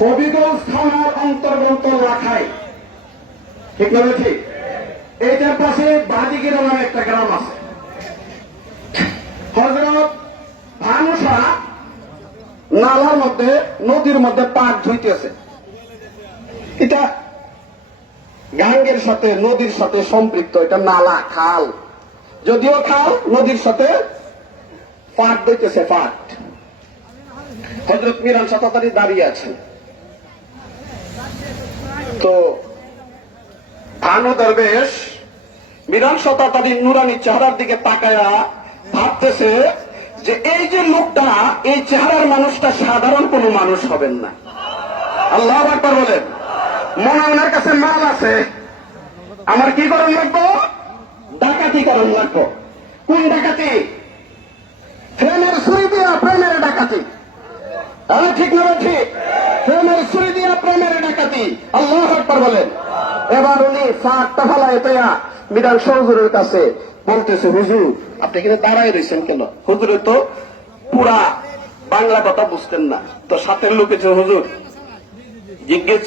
হবিগঞ্জ থানার অন্তর্গত লাখাই, ঠিক না ঠিক? এইটার পাশে বাদিগিরা নামে একটা গ্রাম আছে। হযরত ভানুষা নালার মধ্যে, নদীর মধ্যে পাক ধুইতেছে। এটা গাঙ্গের সাথে, নদীর সাথে সম্পৃক্ত। এটা নালা, খাল, যদিও খাল, নদীর সাথে পাট ধুইতেছে। পাট হযরত মিরান শতাতারি দাঁড়িয়ে আছেন। তো ভানু দরবেশ মিরান শতাতারির নুরানি চেহারার দিকে তাকায়া ভাবতেছে যে এই যে লোকটা, এই চেহারার মানুষটা সাধারণ কোনো মানুষ হবেন না। আল্লাহু আকবার বলেন। মনে ওনার কাছে মাল আছে, আমার কি করণ লাগবো? ডাকাতি করণ লাগবো। কোন ডাকাতি? প্রেমের ছুরি দিয়া প্রেমের ডাকাতি। ঠিক না ঠিক? প্রেমের ছুরি দিয়া প্রেমের ডাকাতি। আল্লাহু আকবার বলেন। এবার উনি ফাঁকটা ফালায় পেয়া মিরান হুজুরের কাছে বলতেছে, হুজুর আপনি কিন্তু দাঁড়ায় রয়েছেন কেন? হুজুরে তো পুরা বাংলা কথা বুঝতেন না। তো সাথের লোক এসে হুজুর জিজ্ঞেস